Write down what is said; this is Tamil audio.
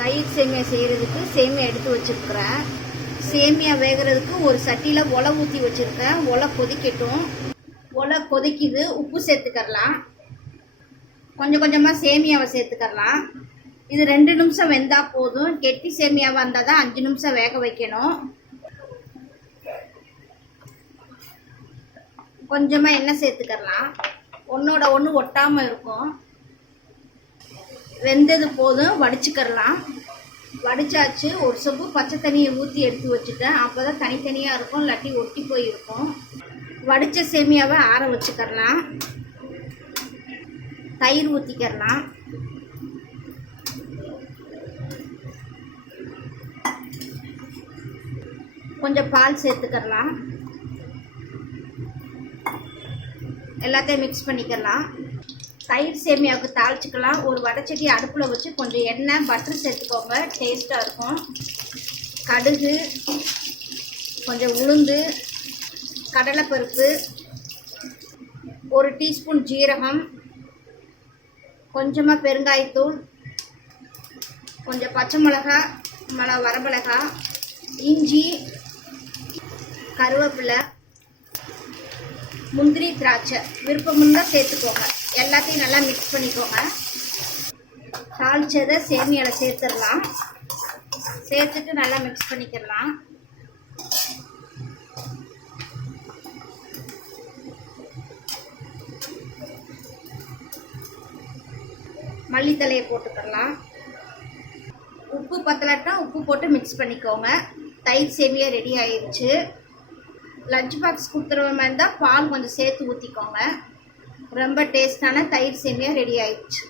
தயிர் சேமியா செய்கிறதுக்கு சேமியா எடுத்து வச்சுருக்கிறேன். சேமியா வேகிறதுக்கு ஒரு சட்டியில் ஒலை ஊற்றி வச்சுருக்கேன். ஒலை கொதிக்கட்டும். ஒலை கொதிக்குது. உப்பு சேர்த்துக்கரலாம். கொஞ்சம் கொஞ்சமாக சேமியாவை சேர்த்துக்கரலாம். இது 2 நிமிஷம் வெந்தால் போதும். கெட்டி சேமியாவாக இருந்தால் தான் 5 நிமிஷம் வேக வைக்கணும். கொஞ்சமாக எண்ணெய் சேர்த்துக்கரலாம். ஒன்றோட ஒன்று ஒட்டாமல் இருக்கும். வெந்தது போதும். வடிச்சுக்கரலாம். வடிச்சாச்சு. ஒரு சொம்பு பச்சை தண்ணியை ஊற்றி எடுத்து வச்சுட்டேன். அப்போ தான் தனித்தனியாக இருக்கும், இல்லாட்டி ஒட்டி போயிருக்கும். வடித்த சேமியாவை ஆற வச்சுக்கரலாம். தயிர் ஊற்றிக்கரலாம். கொஞ்சம் பால் சேர்த்துக்கரலாம். எல்லாத்தையும் மிக்ஸ் பண்ணிக்கலாம். தயிர் சேமியாவுக்கு தாளிச்சிக்கலாம். ஒரு வடைச்சட்டி அடுப்பில் வச்சு கொஞ்சம் எண்ணெய் பட்டர் சேர்த்துக்கோங்க. டேஸ்ட்டாக இருக்கும். கடுகு, கொஞ்சம் உளுந்து, கடலைப்பருப்பு, 1 டீஸ்பூன் ஜீரகம், கொஞ்சமாக பெருங்காயத்தூள், கொஞ்சம் பச்சை மிளகாய், வரமிளகாய், இஞ்சி, கருவேப்பிலை, முந்திரி, திராட்சை விருப்பமுன்னா சேர்த்துக்கோங்க. எல்லாத்தையும் நல்லா மிக்ஸ் பண்ணிக்கோங்க. தாளிச்சதை சேமியாவில் சேர்த்துடலாம். சேர்த்துட்டு நல்லா மிக்ஸ் பண்ணிக்கலாம். மல்லித்தலையை போட்டுக்கலாம். உப்பு பத்தலட்டா உப்பு போட்டு மிக்ஸ் பண்ணிக்கோங்க. தயிர் சேமியா ரெடி ஆயிடுச்சு. லஞ்ச் பாக்ஸ் கொடுத்துருவ மாதிரி இருந்தால் பால் கொஞ்சம் சேர்த்து ஊற்றிக்கோங்க. ரொம்ப டேஸ்டான தயிர் சேமியா ரெடி ஆயிடுச்சு.